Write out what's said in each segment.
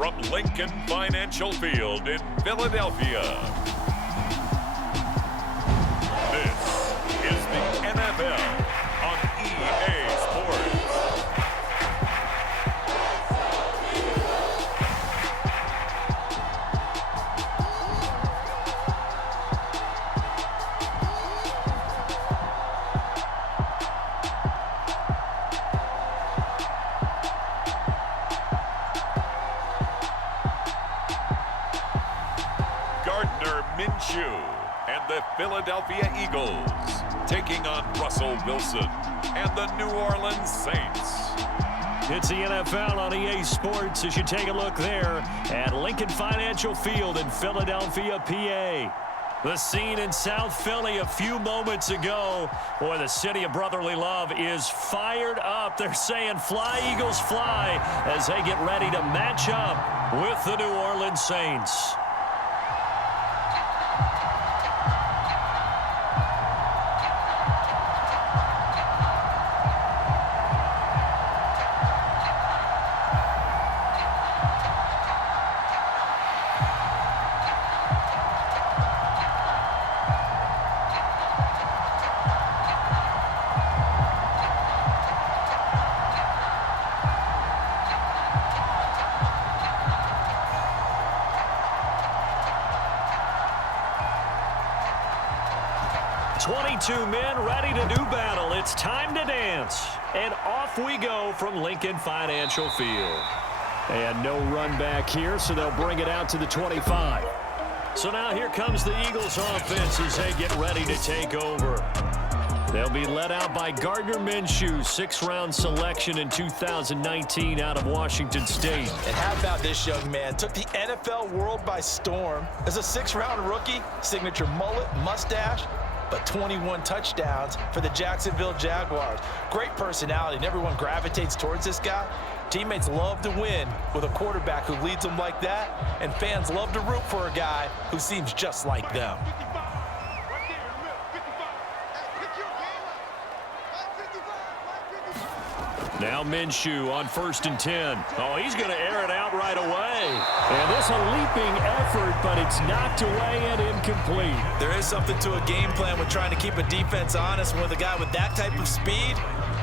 from Lincoln Financial Field in Philadelphia. This is the NFL on EA Sports. Gardner Minshew and the Philadelphia Eagles taking on Russell Wilson and the New Orleans Saints. It's the NFL on EA Sports as you take a look there at Lincoln Financial Field in Philadelphia, PA. The scene in South Philly a few moments ago. Boy, the city of brotherly love is fired up. They're saying, "Fly, Eagles, fly," as they get ready to match up with the New Orleans Saints. Two men ready to do battle. It's time to dance. And off we go from Lincoln Financial Field. And no run back here, so they'll bring it out to the 25. So now here comes the Eagles offense as they get ready to take over. They'll be led out by Gardner Minshew, 6th-round selection in 2019 out of Washington State. And how about this young man? Took the NFL world by storm. As a 6th-round rookie, signature mullet, mustache, but 21 touchdowns for the Jacksonville Jaguars. Great personality, and everyone gravitates towards this guy. Teammates love to win with a quarterback who leads them like that, and fans love to root for a guy who seems just like them. Now Minshew on 1st and 10. Oh, he's going to air it out right away. And this a leaping effort, but it's knocked away and incomplete. There is something to a game plan with trying to keep a defense honest. With a guy with that type of speed,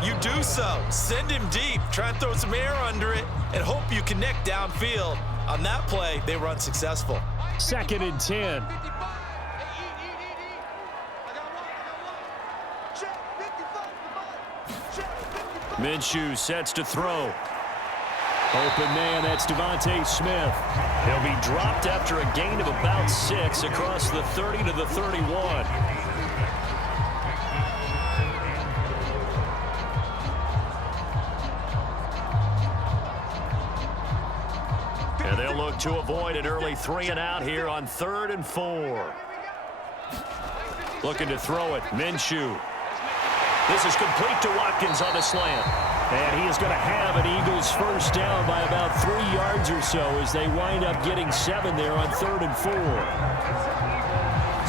you do so. Send him deep, try and throw some air under it, and hope you connect downfield. On that play, they were unsuccessful. 2nd and 10. Minshew sets to throw. Open man, that's Devontae Smith. He'll be dropped after a gain of about 6 across the 30 to the 31. And they'll look to avoid an early 3-and-out here on 3rd and 4. Looking to throw it, Minshew. This is complete to Watkins on the slant. And he is going to have an Eagles first down by about 3 yards or so as they wind up getting 7 there on 3rd and 4.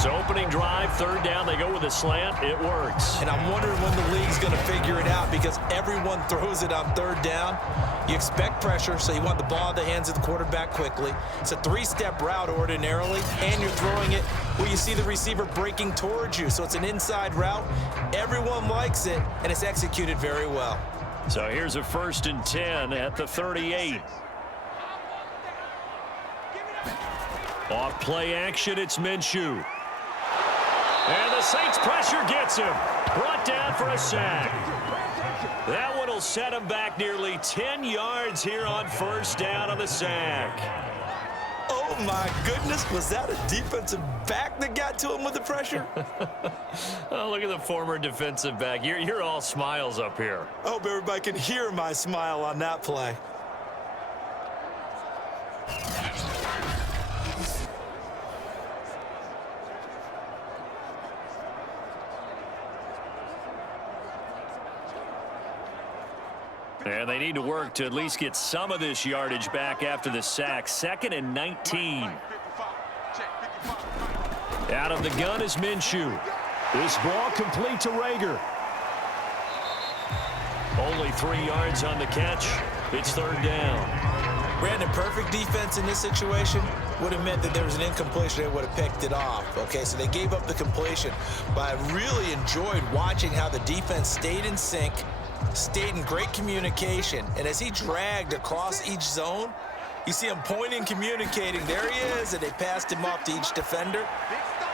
So opening drive, 3rd down, they go with a slant. It works. And I'm wondering when the league's going to figure it out because everyone throws it on 3rd down. You expect pressure, so you want the ball in the hands of the quarterback quickly. It's a 3-step route ordinarily, and you're throwing it where you see the receiver breaking towards you. So it's an inside route. Everyone likes it, and it's executed very well. So here's a 1st and 10 at the 38. Off play action, it's Minshew. And the Saints pressure gets him. Brought down for a sack. That one will set him back nearly 10 yards here on 1st down on the sack. Oh, my goodness. Was that a defensive back that got to him with the pressure? Oh, look at the former defensive back. You're all smiles up here. I hope everybody can hear my smile on that play. And they need to work to at least get some of this yardage back after the sack. 2nd and 19. Out of the gun is Minshew. This ball complete to Rager. Only 3 yards on the catch. It's 3rd down. Brandon, perfect defense in this situation would have meant that there was an incompletion. They would have picked it off. Okay, so they gave up the completion. But I really enjoyed watching how the defense stayed in sync, stayed in great communication. And as he dragged across each zone, you see him pointing, communicating. There he is, and they passed him off to each defender.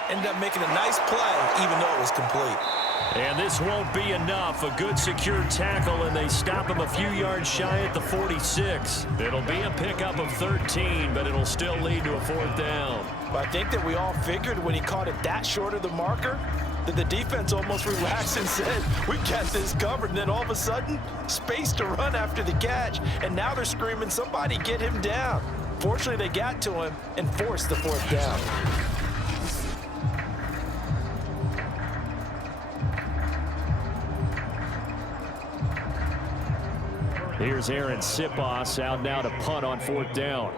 Ended up making a nice play, even though it was complete. And this won't be enough. A good secured tackle, and they stop him a few yards shy at the 46. It'll be a pickup of 13, but it'll still lead to a 4th down. But I think that we all figured when he caught it that short of the marker that the defense almost relaxed and said, we got this covered. And then all of a sudden, space to run after the catch. And now they're screaming, somebody get him down. Fortunately, they got to him and forced the 4th down. Here's Aaron Sipos out now to punt on 4th down.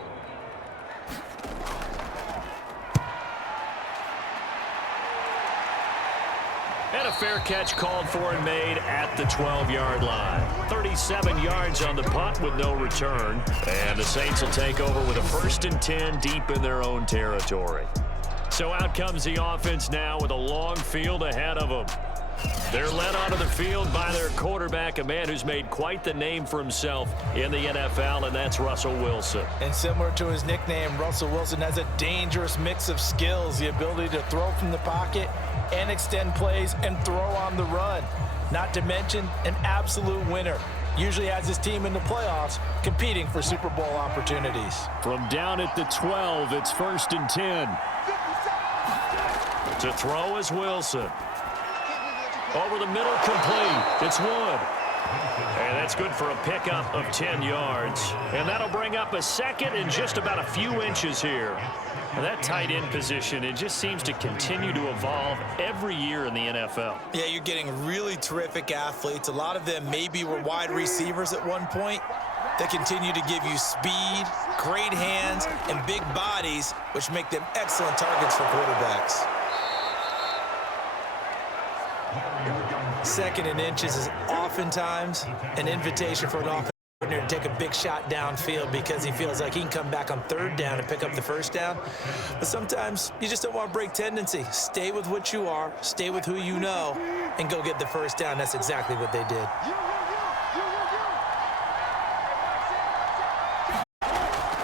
And a fair catch called for and made at the 12-yard line. 37 yards on the punt with no return. And the Saints will take over with a 1st and 10 deep in their own territory. So out comes the offense now with a long field ahead of them. They're led onto the field by their quarterback, a man who's made quite the name for himself in the NFL, and that's Russell Wilson. And similar to his nickname, Russell Wilson has a dangerous mix of skills, the ability to throw from the pocket and extend plays and throw on the run. Not to mention an absolute winner. Usually has his team in the playoffs competing for Super Bowl opportunities. From down at the 12, it's 1st and 10. To throw is Wilson. Over the middle, complete. It's Wood. And that's good for a pickup of 10 yards. And that'll bring up a 2nd and just about a few inches here. And that tight end position, it just seems to continue to evolve every year in the NFL. Yeah, you're getting really terrific athletes. A lot of them maybe were wide receivers at one point. They continue to give you speed, great hands, and big bodies, which make them excellent targets for quarterbacks. 2nd and inches is oftentimes an invitation for an offensive coordinator to take a big shot downfield because he feels like he can come back on 3rd down and pick up the 1st down. But sometimes you just don't want to break tendency. Stay with what you are, stay with who you know, and go get the 1st down. That's exactly what they did.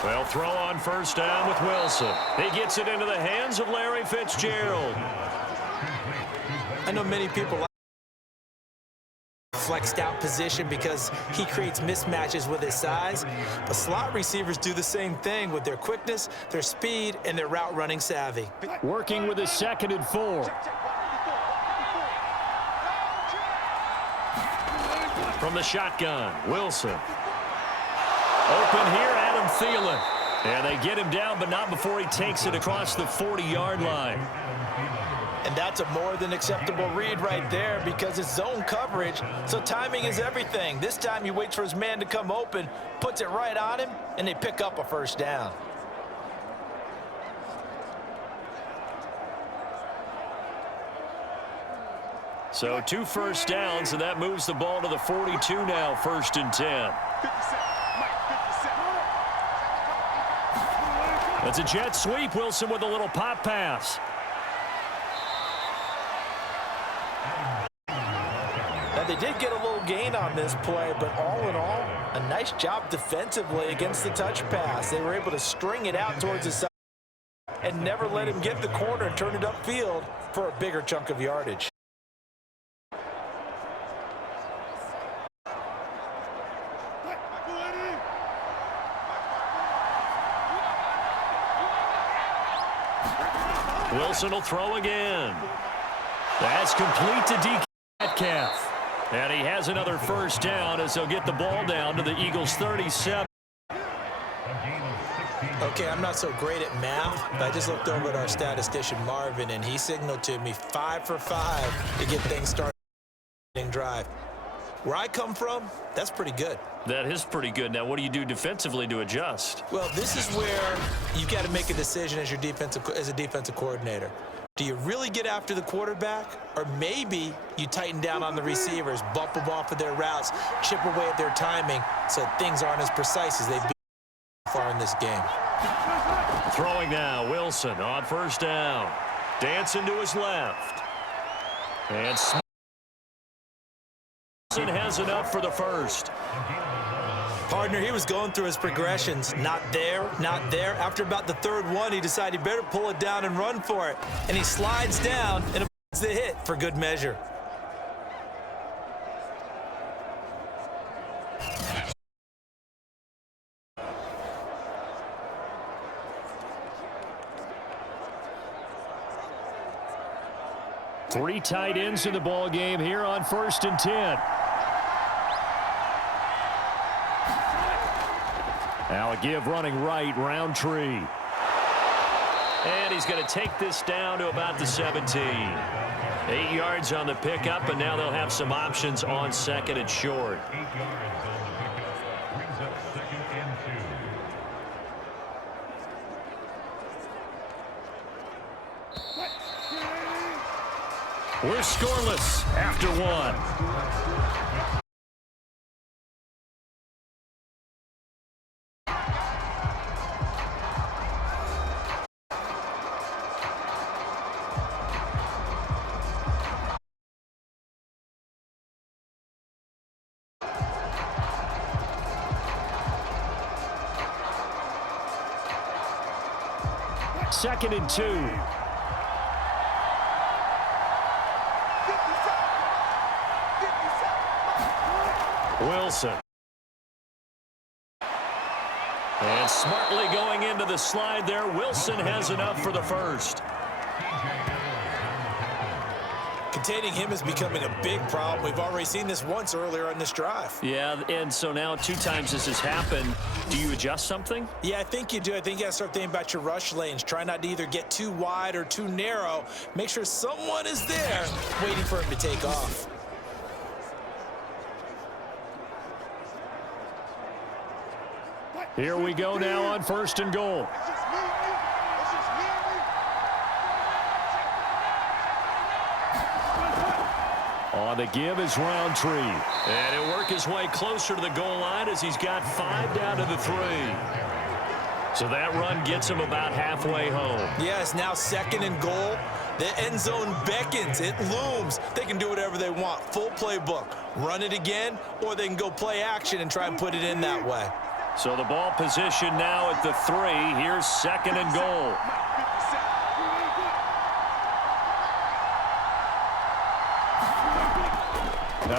Well, throw on 1st down with Wilson. He gets it into the hands of Larry Fitzgerald. I know many people like flexed out position because he creates mismatches with his size, but slot receivers do the same thing with their quickness, their speed, and their route running savvy. Working with a 2nd and 4. From the shotgun, Wilson. Open here, Adam Thielen. And they get him down, but not before he takes it across the 40-yard line. And that's a more than acceptable read right there because it's zone coverage, so timing is everything. This time he waits for his man to come open, puts it right on him, and they pick up a 1st down. So 2 1st downs, and that moves the ball to the 42 now, 1st and 10. That's a jet sweep. Wilson with a little pop pass. Now, they did get a little gain on this play, but all in all, a nice job defensively against the touch pass. They were able to string it out towards the side and never let him get the corner and turn it upfield for a bigger chunk of yardage. Wilson will throw again. That's complete to DK Metcalf. And he has another 1st down as they'll get the ball down to the Eagles' 37. Okay, I'm not so great at math, but I just looked over at our statistician Marvin, and he signaled to me 5 for 5 to get things started drive. Where I come from, that's pretty good. That is pretty good. Now, what do you do defensively to adjust? Well, this is where you've got to make a decision as a defensive coordinator. Do you really get after the quarterback, or maybe you tighten down on the receivers, bump them off of their routes, chip away at their timing so things aren't as precise as they'd be? far in this game. Throwing now, Wilson on first down. Dancing to his left. And Wilson has enough for the first. Partner, he was going through his progressions. Not there, not there. After about the third one, he decided he better pull it down and run for it. And he slides down and avoids the hit for good measure. Three tight ends in the ball game here on 1st and 10. Now a give running right, Roundtree. And he's going to take this down to about the 17. 8 yards on the pickup, and now they'll have some options on 2nd and short. We're scoreless after one. Second and 2. Wilson. And smartly going into the slide there. Wilson has enough for the first. Containing him is becoming a big problem. We've already seen this once earlier on this drive. Yeah, and so now 2 times this has happened. Do you adjust something? Yeah, I think you do. I think you got to start thinking about your rush lanes. Try not to either get too wide or too narrow. Make sure someone is there waiting for him to take off. Here we go now on 1st and goal. On the give is Roundtree. And he'll work his way closer to the goal line as he's got 5 down to the 3. So that run gets him about halfway home. Yes, now 2nd and goal. The end zone beckons. It looms. They can do whatever they want. Full playbook. Run it again, or they can go play action and try and put it in that way. So the ball position now at the 3. Here's 2nd and goal.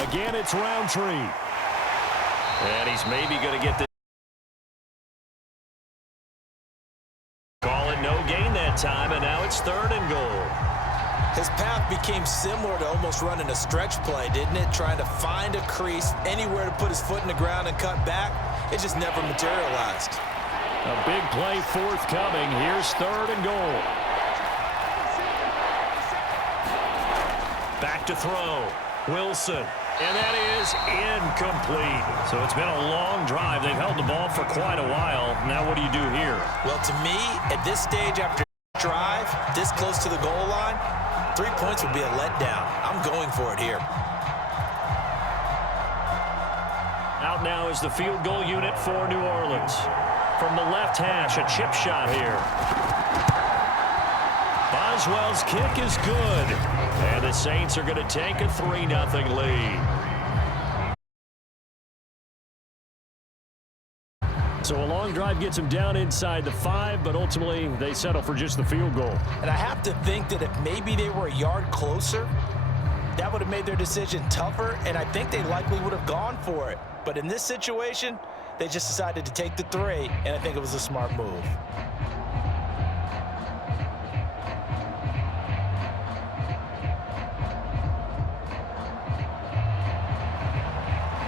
Again, it's Roundtree. And he's maybe going to get this. Call it no gain that time, and now it's 3rd and goal. His path became similar to almost running a stretch play, didn't it? Trying to find a crease, anywhere to put his foot in the ground and cut back. It just never materialized. A big play forthcoming. Here's 3rd and goal. Back to throw. Wilson. And that is incomplete. So it's been a long drive. They've held the ball for quite a while. Now what do you do here? Well, to me, at this stage after drive, this close to the goal line, 3 points would be a letdown. I'm going for it here. Out now is the field goal unit for New Orleans. From the left hash, a chip shot here. Boswell's kick is good. And the Saints are going to take a 3-0 lead. So a long drive gets them down inside the 5, but ultimately they settle for just the field goal. And I have to think that if maybe they were a yard closer, that would have made their decision tougher, and I think they likely would have gone for it. But in this situation, they just decided to take the 3, and I think it was a smart move.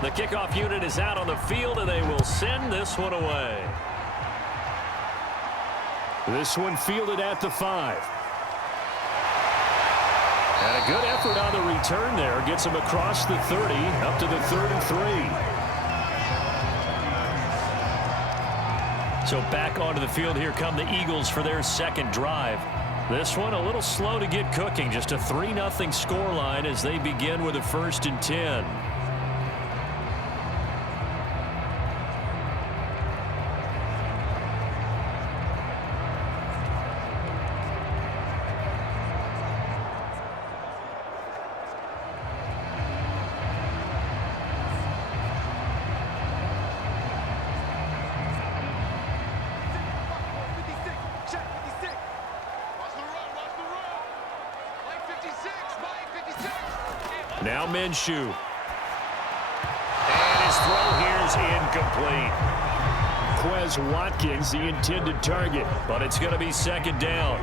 The kickoff unit is out on the field, and they will send this one away. This one fielded at the 5. And a good effort on the return there. Gets him across the 30, up to the 3rd and 3. So back onto the field, here come the Eagles for their 2nd drive. This one a little slow to get cooking. Just a 3-0 scoreline as they begin with a 1st and 10. Now Minshew. And his throw here is incomplete. Quez Watkins, the intended target, but it's going to be second down.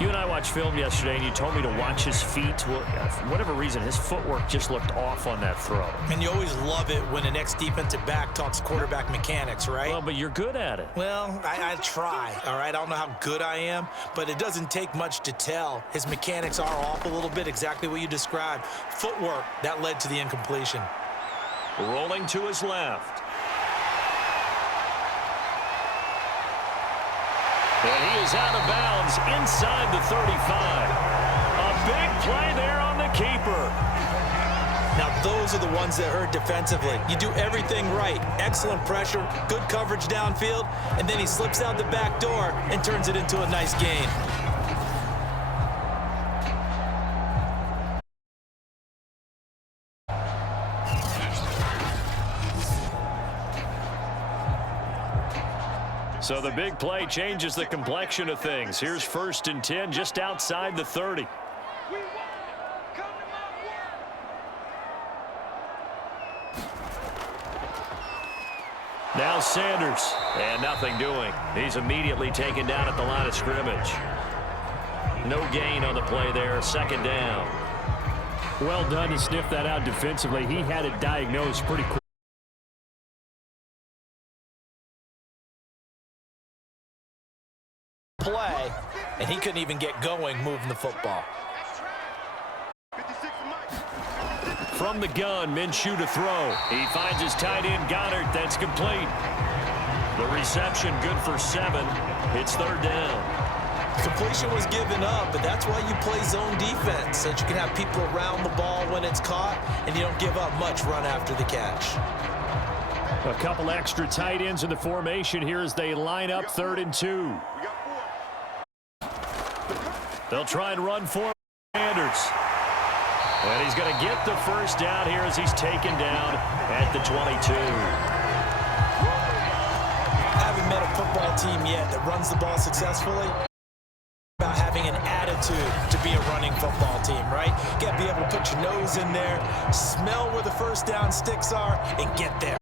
You and I watched film yesterday, and you told me to watch his feet. Well, for whatever reason, his footwork just looked off on that throw. And you always love it when an ex-defensive back talks quarterback mechanics, right? Well, but you're good at it. Well, I try, all right? I don't know how good I am, but it doesn't take much to tell. His mechanics are off a little bit, exactly what you described. Footwork, that led to the incompletion. Rolling to his left. And he is out of bounds inside the 35. A big play there on the keeper. Now, those are the ones that hurt defensively. You do everything right. Excellent pressure, good coverage downfield, and then he slips out the back door and turns it into a nice gain. So the big play changes the complexion of things. Here's 1st and 10 just outside the 30. Now Sanders, and nothing doing. He's immediately taken down at the line of scrimmage. No gain on the play there, 2nd down. Well done to sniff that out defensively. He had it diagnosed pretty quick. Play, and he couldn't even get going moving the football. From the gun, Minshew to throw. He finds his tight end, Goddard. That's complete. The reception good for 7. It's 3rd down. Completion was given up, but that's why you play zone defense, so that you can have people around the ball when it's caught, and you don't give up much run after the catch. A couple extra tight ends in the formation here as they line up 3rd and 2. They'll try and run for Sanders. And he's going to get the first down here as he's taken down at the 22. I haven't met a football team yet that runs the ball successfully. About having an attitude to be a running football team, right? You got to be able to put your nose in there, smell where the first down sticks are, and get there.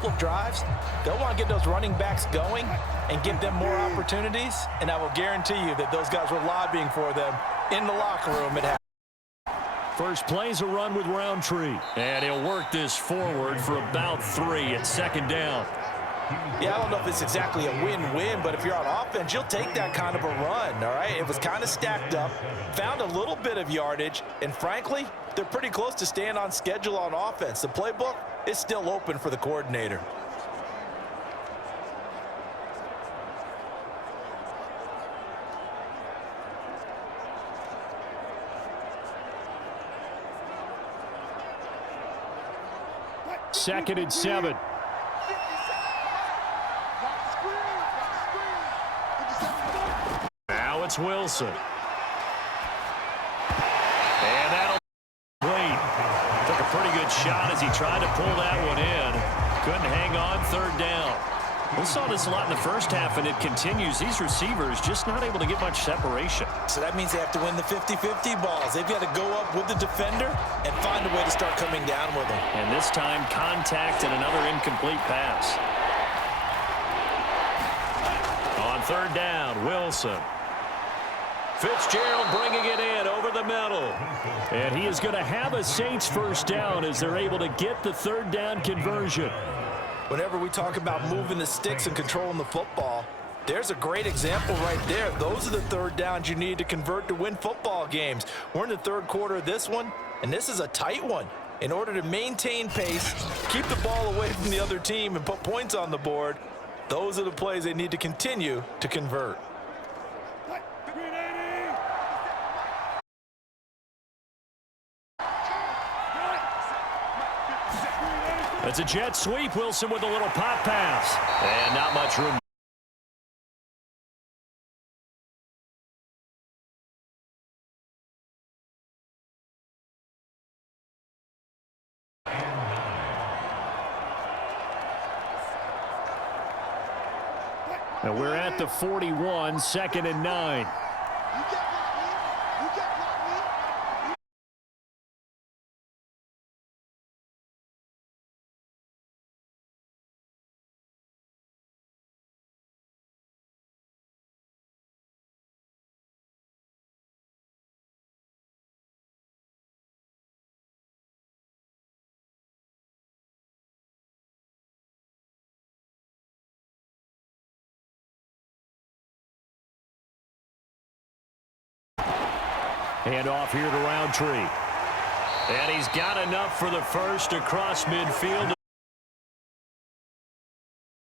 couple of drives, they'll want to get those running backs going and give them more opportunities, and I will guarantee you that those guys were lobbying for them in the locker room at half. First play's a run with Roundtree. And he'll work this forward for about 3 at second down. Yeah, I don't know if it's exactly a win-win, but if you're on offense, you'll take that kind of a run, all right? It was kind of stacked up, found a little bit of yardage, and frankly, they're pretty close to staying on schedule on offense. The playbook is still open for the coordinator. Second and 7. Now it's Wilson. And that'll wait. Took a pretty good shot as he tried to pull that one in. Couldn't hang on, third down. We saw this a lot in the first half, and it continues. These receivers just not able to get much separation. So that means they have to win the 50-50 balls. They've got to go up with the defender and find a way to start coming down with them. And this time, contact and another incomplete pass. On third down, Wilson. Fitzgerald bringing it in over the middle. And he is going to have a Saints first down as they're able to get the third down conversion. Whenever we talk about moving the sticks and controlling the football, there's a great example right there. Those are the third downs you need to convert to win football games. We're in the third quarter of this one, and this is a tight one. In order to maintain pace, keep the ball away from the other team, and put points on the board, those are the plays they need to continue to convert. It's a jet sweep. Wilson with a little pop pass. And not much room. And we're at the 41, second and 9. Hand off here to Roundtree. And he's got enough for the first across midfield.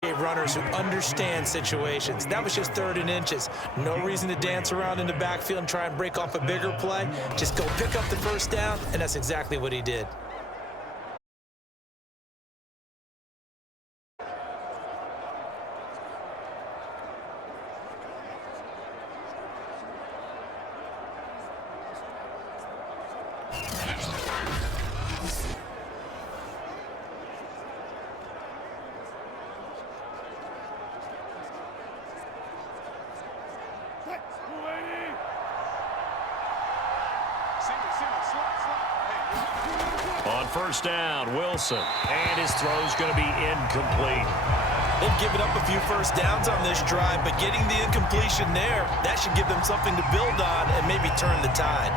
Runners who understand situations. That was just 3rd and inches. No reason to dance around in the backfield and try and break off a bigger play. Just go pick up the first down, and that's exactly what he did. On first down, Wilson. And his throw's going to be incomplete. They've given up a few first downs on this drive, but getting the incompletion there, that should give them something to build on and maybe turn the tide.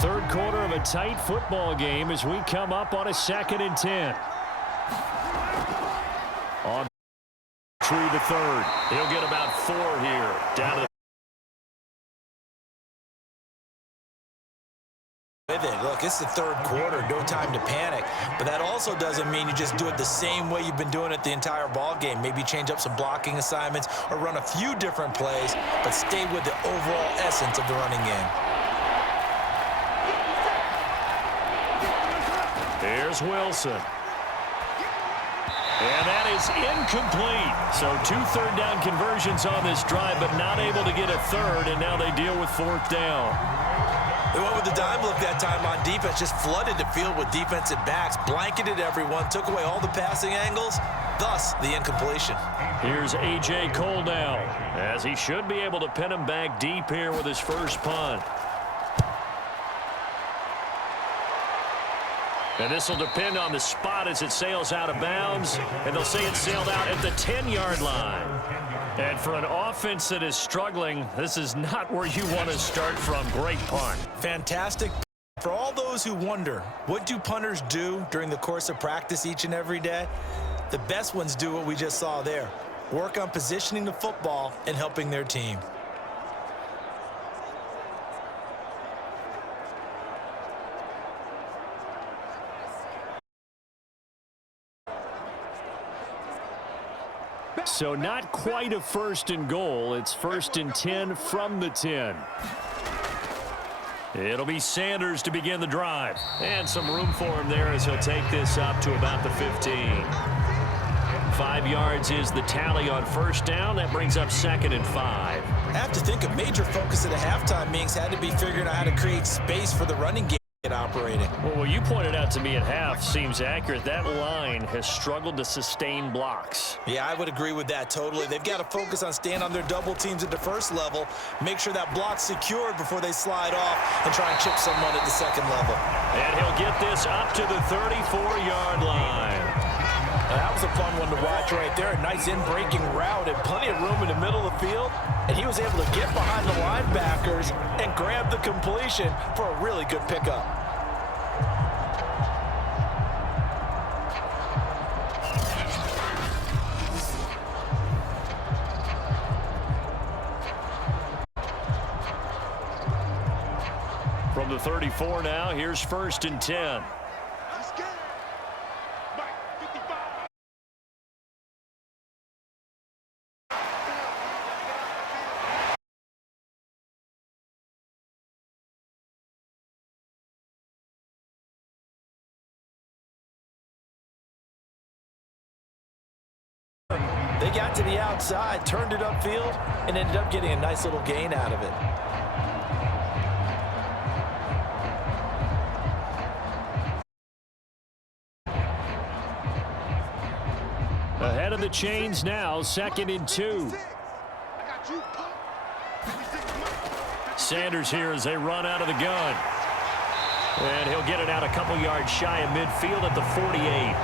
Third quarter of a tight football game as we come up on a 2nd and 10. On Tree the third. He'll get about 4 here. Down to the Look, it's the third quarter, no time to panic. But that also doesn't mean you just do it the same way you've been doing it the entire ball game. Maybe change up some blocking assignments or run a few different plays, but stay with the overall essence of the running game. Here's Wilson. And that is incomplete. So 2 third-down conversions on this drive, but not able to get a third, and now they deal with 4th down. They went with the dime look that time on defense, just flooded the field with defensive backs, blanketed everyone, took away all the passing angles, thus the incompletion. Here's A.J. Cole now, as he should be able to pin him back deep here with his first punt. And this will depend on the spot as it sails out of bounds. And they'll say it sailed out at the 10-yard line. And for an offense that is struggling, this is not where you want to start from. Great punt. Fantastic. For all those who wonder, what do punters do during the course of practice each and every day? The best ones do what we just saw there. Work on positioning the football and helping their team. So not quite a first and goal. It's first and 10 from the 10. It'll be Sanders to begin the drive. And some room for him there as he'll take this up to about the 15. 5 yards is the tally on first down. That brings up 2nd and 5. I have to think a major focus at the halftime meetings had to be figuring out how to create space for the running game to get operating. Well, what you pointed out to me at half seems accurate. That line has struggled to sustain blocks. Yeah, I would agree with that totally. They've got to focus on staying on their double teams at the first level, make sure that block's secured before they slide off and try and chip someone at the second level. And he'll get this up to the 34-yard line. That was a fun one to watch right there. A nice in-breaking route and plenty of room in the middle of the field. And he was able to get behind the linebackers and grab the completion for a really good pickup. From the 34 now, here's first and 10. They got to the outside, turned it upfield, and ended up getting a nice little gain out of it. Ahead of the chains now, 2nd and 2. Sanders here as they run out of the gun. And he'll get it out a couple yards shy of midfield at the 48.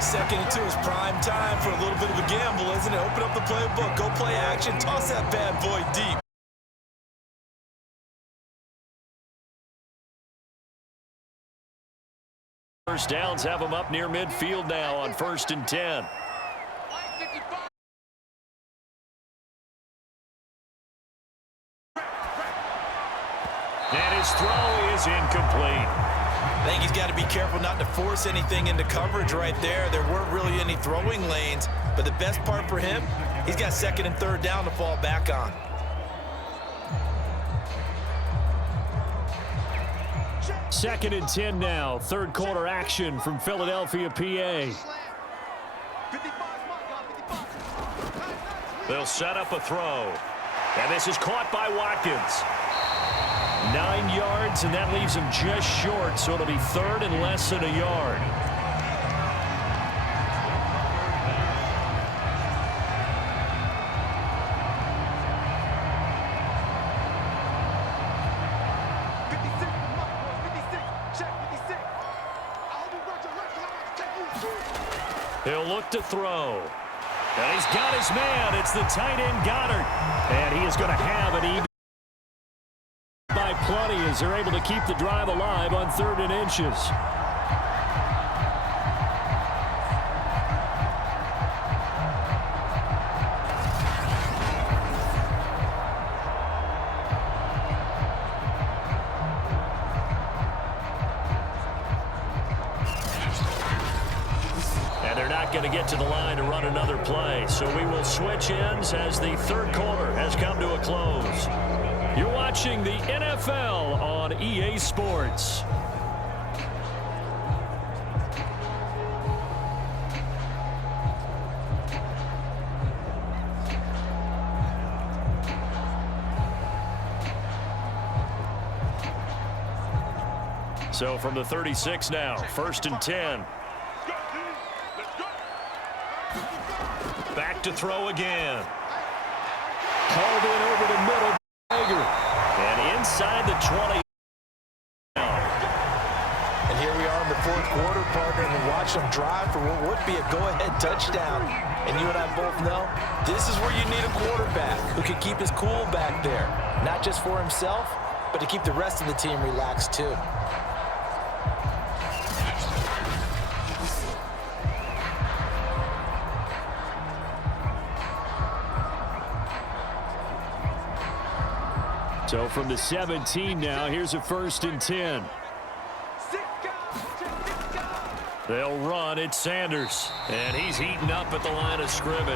2nd and 2 is prime time for a little bit of a gamble, isn't it? Open up the playbook, go play action, toss that bad boy deep. First downs have them up near midfield now on 1st and 10. And his throw is incomplete. I think he's got to be careful not to force anything into coverage right there. There weren't really any throwing lanes, but the best part for him, he's got 2nd and 3rd down to fall back on. Second and 10 now. 3rd quarter action from Philadelphia, PA. They'll set up a throw. And this is caught by Watkins. 9 yards, and that leaves him just short, so it'll be 3rd and less than a yard. He'll look to throw. And he's got his man. It's the tight end, Goddard. And he is going to have an even by plenty as they're able to keep the drive alive on 3rd and inches. And they're not going to get to the line to run another play. So we will switch ends as the 3rd quarter has come to a close. You're watching the NFL on EA Sports. So from the 36 now, 1st and 10. Back to throw again. Called in over the middle. And inside the 20. And here we are in the fourth quarter, partner, and watch them drive for what would be a go-ahead touchdown. And you and I both know this is where you need a quarterback who can keep his cool back there, not just for himself, but to keep the rest of the team relaxed too. So from the 17 now, here's a 1st and 10. They'll run. It's Sanders. And he's heating up at the line of scrimmage.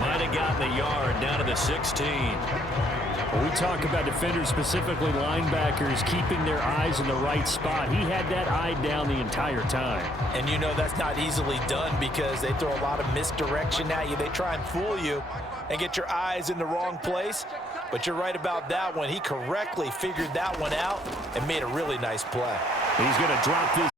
Might have gotten a yard down to the 16. When we talk about defenders, specifically linebackers, keeping their eyes in the right spot, he had that eye down the entire time. And you know that's not easily done because they throw a lot of misdirection at you. They try and fool you and get your eyes in the wrong place. But you're right about that one. He correctly figured that one out and made a really nice play. He's going to drop this.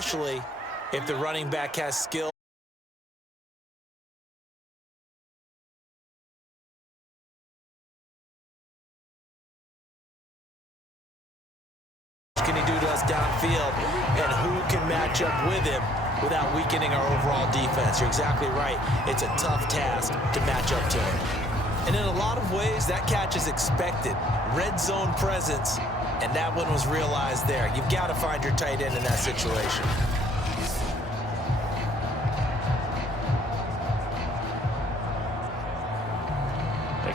Especially if the running back has skill. What can he do to us downfield, and who can match up with him without weakening our overall defense? You're exactly right. It's a tough task to match up to him. And in a lot of ways, that catch is expected. Red zone presence, and that one was realized there. You've got to find your tight end in that situation.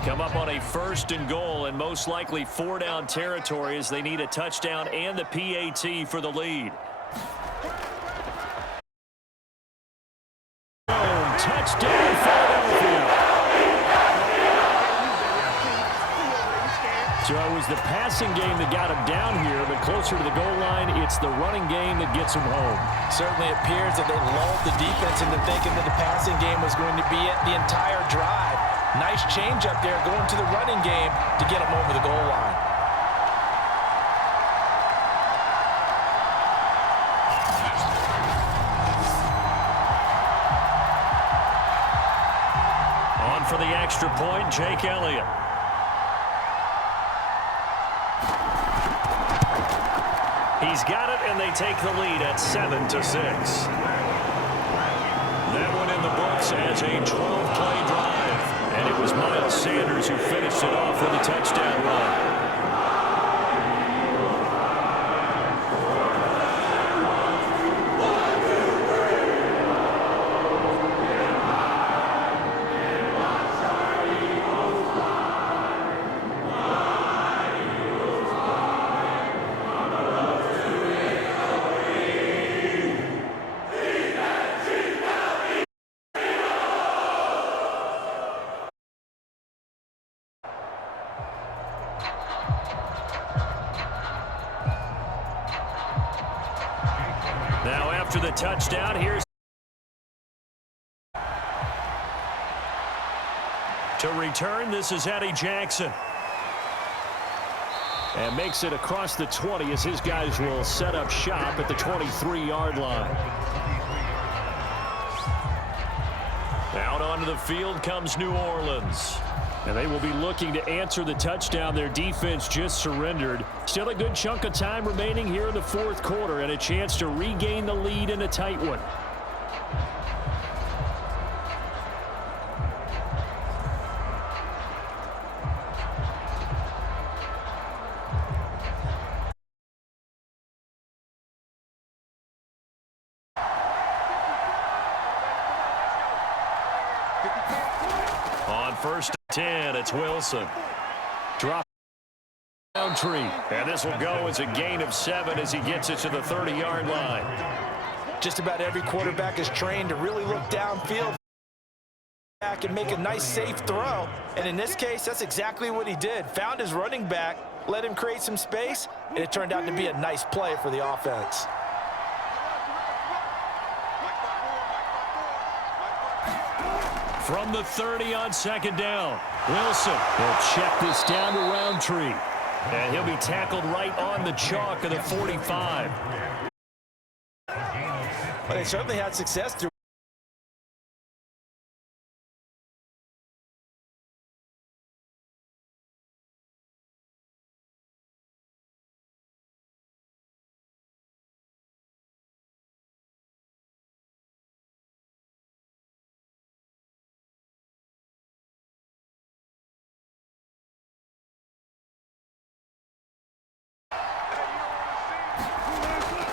Come up on a 1st and goal and most likely 4-down territory as they need a touchdown and the PAT for the lead. Touchdown, Philadelphia. So it was the passing game that got him down here, but closer to the goal line, it's the running game that gets him home. Certainly appears that they lulled the defense into thinking that the passing game was going to be it the entire drive. Nice change up there going to the running game to get him over the goal line. On for the extra point, Jake Elliott. He's got it, and they take the lead at 7-6. That one in the books as a 12-play drive. And it was Miles Sanders who finished it off with a touchdown run. Now after the touchdown, here's to return. This is Eddie Jackson. And makes it across the 20 as his guys will set up shop at the 23-yard line. Out onto the field comes New Orleans. And they will be looking to answer the touchdown their defense just surrendered. Still a good chunk of time remaining here in the fourth quarter and a chance to regain the lead in a tight one. On 1st and 10, it's Wilson. Drop Roundtree. And this will go as a gain of 7 as he gets it to the 30-yard line. Just about every quarterback is trained to really look downfield back and make a nice, safe throw. And in this case, that's exactly what he did. Found his running back, let him create some space, and it turned out to be a nice play for the offense. From the 30 on 2nd down, Wilson will check this down to Roundtree. And he'll be tackled right on the chalk of the 45. Well, they certainly had success through.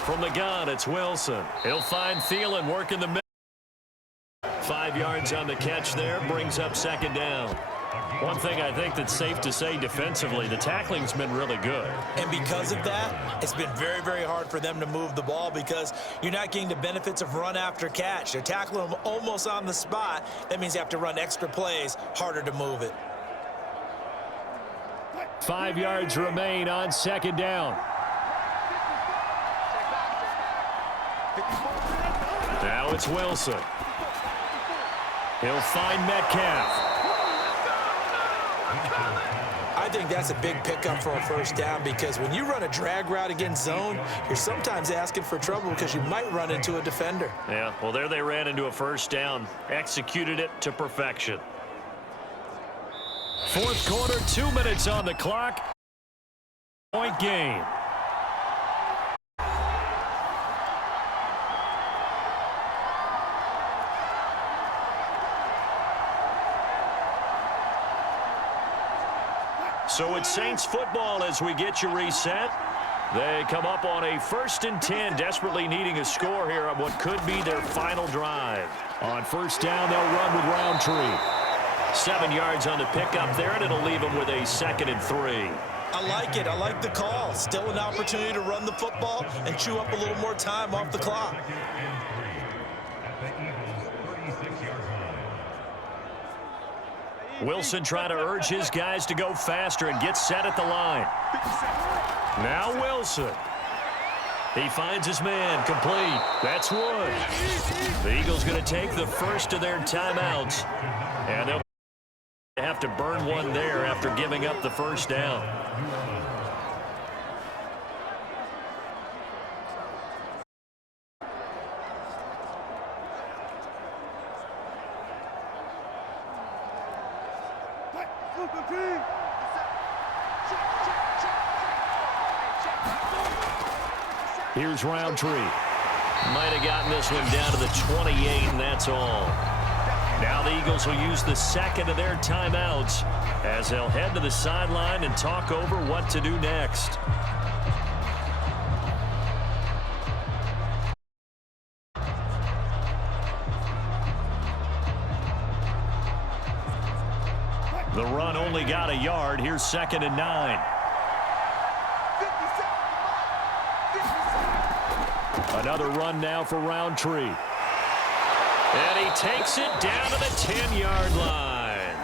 From the gun, it's Wilson. He'll find Thielen working the middle. 5 yards on the catch there, brings up second down. One thing I think that's safe to say defensively, the tackling's been really good. And because of that, it's been very, very hard for them to move the ball because you're not getting the benefits of run after catch. They're tackling them almost on the spot. That means you have to run extra plays, harder to move it. 5 yards remain on second down. Now it's Wilson. He'll find Metcalf. I think that's a big pickup for a first down because when you run a drag route against zone, you're sometimes asking for trouble because you might run into a defender. Yeah, well, there they ran into a first down. Executed it to perfection. Fourth quarter, 2 minutes on the clock. Point game. So it's Saints football as we get you reset. They come up on a 1st and 10, desperately needing a score here on what could be their final drive. On first down, they'll run with Roundtree. 7 yards on the pickup there, and it'll leave them with a 2nd and 3. I like it. I like the call. Still an opportunity to run the football and chew up a little more time off the clock. Wilson trying to urge his guys to go faster and get set at the line. Now Wilson. He finds his man, complete. That's Wood. The Eagles going to take the first of their timeouts. And they'll have to burn one there after giving up the first down. Here's Roundtree. Might have gotten this one down to the 28, and that's all. Now the Eagles will use the second of their timeouts as they'll head to the sideline and talk over what to do next. The run only got a yard. Here's 2nd and 9. Another run now for Roundtree. And he takes it down to the 10-yard line.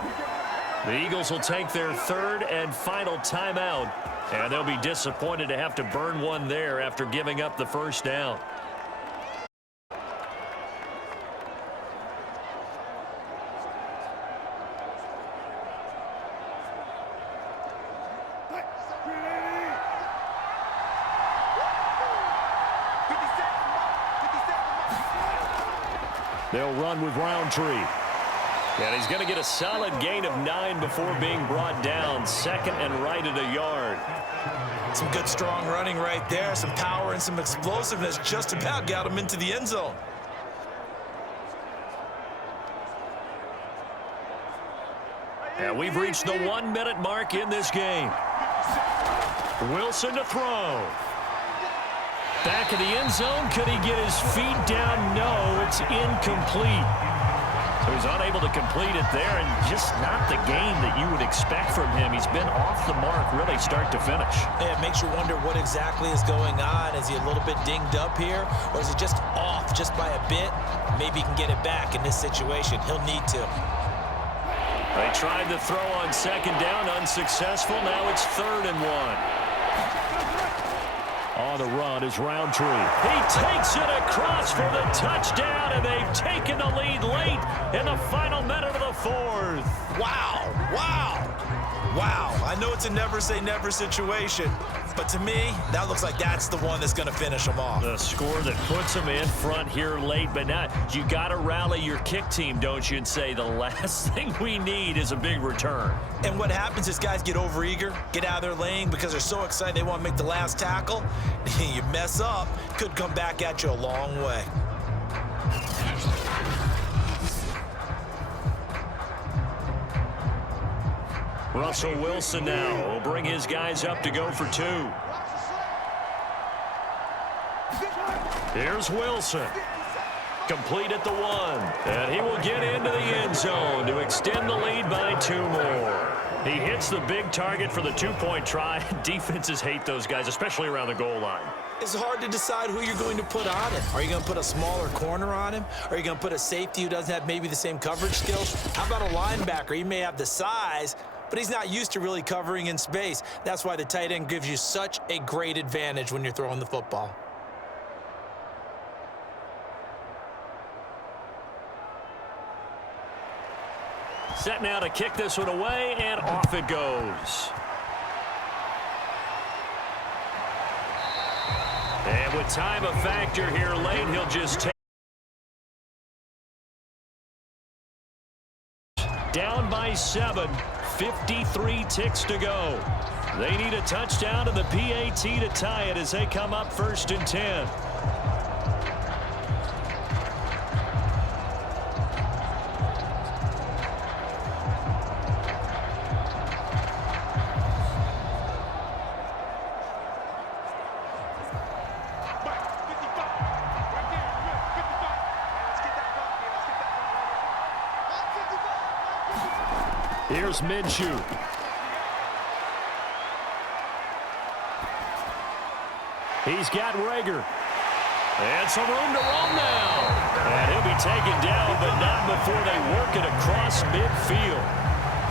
The Eagles will take their 3rd and final timeout, and they'll be disappointed to have to burn one there after giving up the first down. They'll run with Roundtree. And he's going to get a solid gain of 9 before being brought down. 2nd and right at a yard. Some good, strong running right there. Some power and some explosiveness just about got him into the end zone. And we've reached the 1-minute mark in this game. Wilson to throw. Back of the end zone. Could he get his feet down? No, it's incomplete. So he's unable to complete it there, and just not the game that you would expect from him. He's been off the mark really start to finish. Yeah, it makes you wonder what exactly is going on. Is he a little bit dinged up here, or is he just off just by a bit? Maybe he can get it back in this situation. He'll need to. They tried to throw on 2nd down, unsuccessful. Now it's 3rd and 1. On the run is Roundtree. He takes it across for the touchdown, and they've taken the lead late in the final minute of the 4th. Wow, wow. Wow, I know it's a never say never situation, but to me, that looks like that's the one that's going to finish them off. The score that puts them in front here late, but not. You got to rally your kick team, don't you, and say the last thing we need is a big return. And what happens is guys get overeager, get out of their lane because they're so excited they want to make the last tackle. You mess up, could come back at you a long way. Russell Wilson now will bring his guys up to go for 2. Here's Wilson. Complete at the 1. And he will get into the end zone to extend the lead by 2 more. He hits the big target for the 2-point try. Defenses hate those guys, especially around the goal line. It's hard to decide who you're going to put on him. Are you going to put a smaller corner on him? Are you going to put a safety who doesn't have maybe the same coverage skills? How about a linebacker? He may have the size, but he's not used to really covering in space. That's why the tight end gives you such a great advantage when you're throwing the football. Set now to kick this one away, and off it goes. And with time a factor here late, he'll just take. Down by 7, 53 ticks to go. They need a touchdown and the PAT to tie it as they come up 1st and 10. Here's Minshew. He's got Rager. And some room to roam now. And he'll be taken down, but not before they work it across midfield.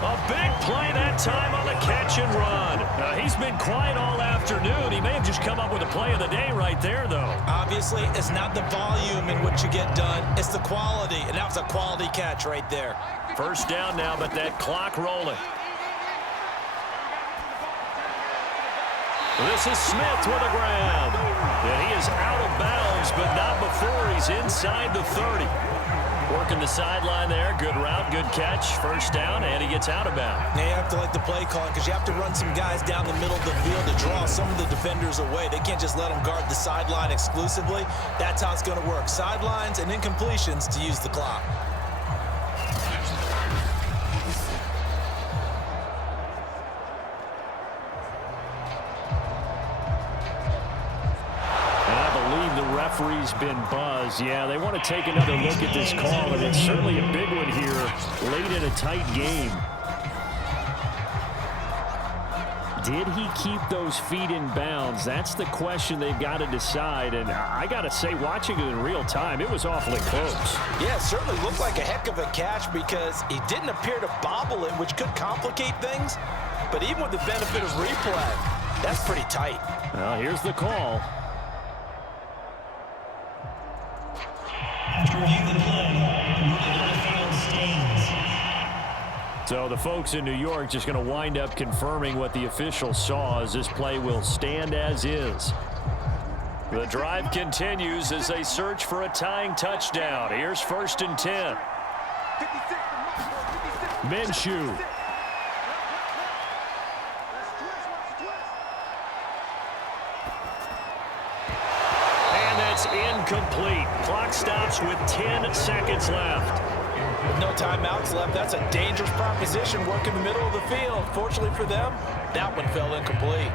A big play that time on the catch and run. He's been quiet all afternoon. He may have just come up with a play of the day right there, though. Obviously, it's not the volume in which you get done. It's the quality, and that was a quality catch right there. 1st down now, but that clock rolling. This is Smith with a grab. And he is out of bounds, but not before he's inside the 30. Working the sideline there. Good route, good catch. 1st down, and he gets out of bounds. Now you have to like the play calling because you have to run some guys down the middle of the field to draw some of the defenders away. They can't just let them guard the sideline exclusively. That's how it's going to work. Sidelines and incompletions to use the clock. Referee's been buzzed. Yeah, they want to take another look at this call, and it's certainly a big one here late in a tight game. Did he keep those feet in bounds? That's the question they've got to decide, and I got to say, watching it in real time, it was awfully close. Yeah, it certainly looked like a heck of a catch because he didn't appear to bobble it, which could complicate things, but even with the benefit of replay, that's pretty tight. Well, here's the call. So the folks in New York just going to wind up confirming what the official saw as this play will stand as is. The drive continues as they search for a tying touchdown. Here's 1st and 10. Minshew. And that's incomplete. Clock stops with 10 seconds left. With no timeouts left, that's a dangerous proposition. Work in the middle of the field. Fortunately for them, that one fell incomplete.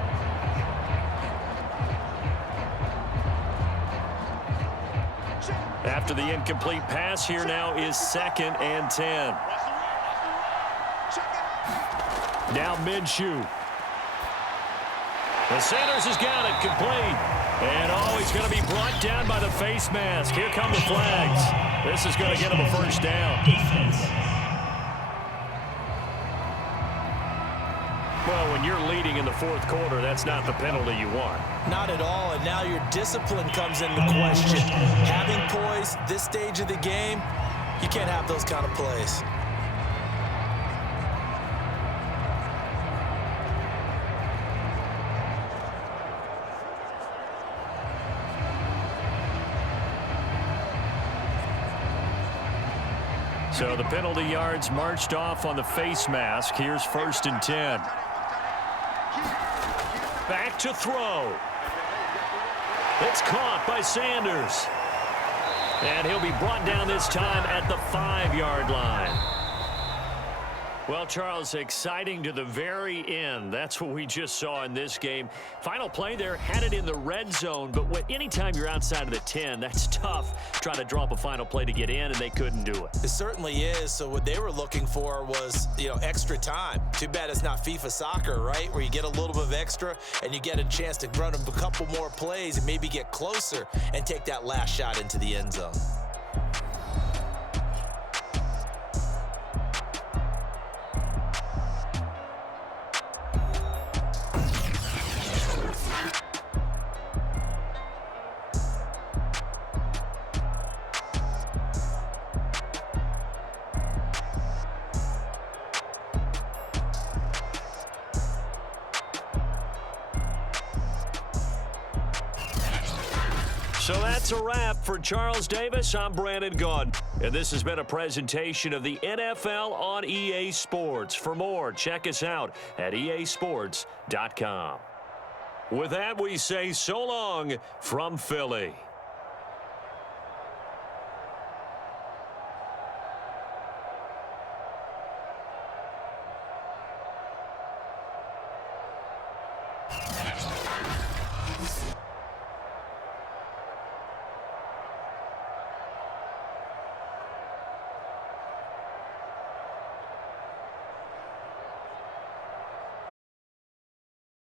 After the incomplete pass, here now is 2nd and 10. Now Minshew. The Sanders has got it complete. And he's going to be brought down by the face mask. Here come the flags. This is going to get him a 1st down. Well, when you're leading in the 4th quarter, that's not the penalty you want. Not at all, and now your discipline comes into question. Having poise this stage of the game, you can't have those kind of plays. So the penalty yards marched off on the face mask. Here's 1st and 10. Back to throw. It's caught by Sanders. And he'll be brought down this time at the 5-yard line. Well, Charles, exciting to the very end. That's what we just saw in this game. Final play there, had it in the red zone, but anytime you're outside of the 10, that's tough. Trying to draw up a final play to get in, and they couldn't do it. It certainly is. So what they were looking for was, extra time. Too bad it's not FIFA soccer, right? Where you get a little bit of extra, and you get a chance to run a couple more plays and maybe get closer and take that last shot into the end zone. So that's a wrap for Charles Davis. I'm Brandon Gaudin, and this has been a presentation of the NFL on EA Sports. For more, check us out at easports.com. With that, we say so long from Philly.